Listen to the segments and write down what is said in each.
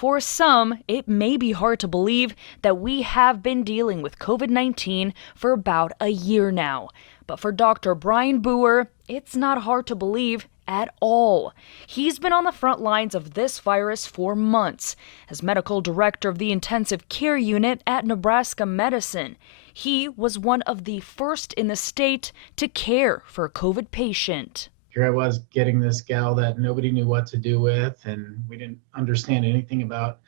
For some, it may be hard to believe that we have been dealing with COVID-19 for about a year now. But for Dr. Brian Boer, it's not hard to believe at all. He's been on the front lines of this virus for months as medical director of the intensive care unit at Nebraska Medicine. He was one of the first in the state to care for a COVID patient. Here I was getting this gal that nobody knew what to do with, and we didn't understand anything about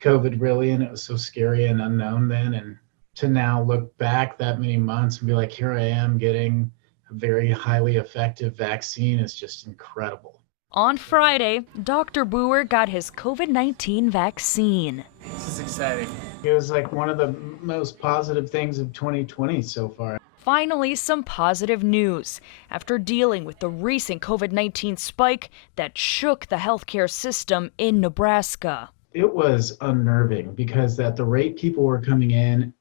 COVID really, and it was so scary and unknown then. And to now look back that many months and be like, here I am getting a very highly effective vaccine is just incredible. On Friday, Dr. Boer got his COVID-19 vaccine. This is exciting. It was like one of the most positive things of 2020 so far. Finally, some positive news. After dealing with the recent COVID-19 spike that shook the healthcare system in Nebraska. It was unnerving because at the rate people were coming in,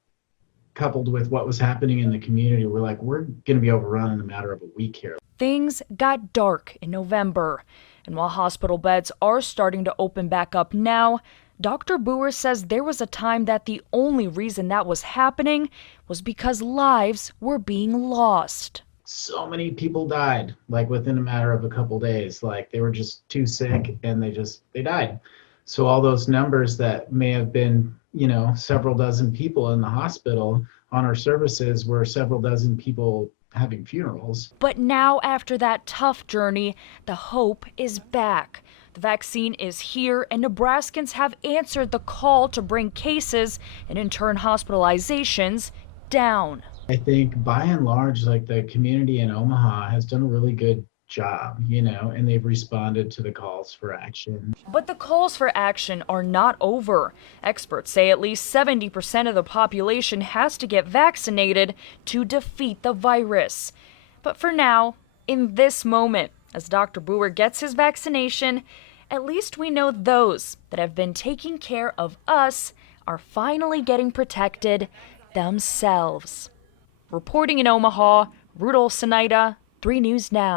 coupled with what was happening in the community, we're like, we're going to be overrun in a matter of a week here. Things got dark in November. And while hospital beds are starting to open back up now, Dr. Boer says there was a time that the only reason that was happening was because lives were being lost. So many people died, like within a matter of a couple days. Like they were just too sick and they died. So all those numbers that may have been, several dozen people in the hospital on our services were several dozen people having funerals. But now, after that tough journey, the hope is back. The vaccine is here, and Nebraskans have answered the call to bring cases and in turn hospitalizations down. I think by and large, like the community in Omaha has done a really good job, and they've responded to the calls for action. But the calls for action are not over. Experts say at least 70% of the population has to get vaccinated to defeat the virus. But for now, in this moment, as Dr. Boer gets his vaccination, at least we know those that have been taking care of us are finally getting protected themselves. Reporting in Omaha, Rudolph Sinida, 3 News Now.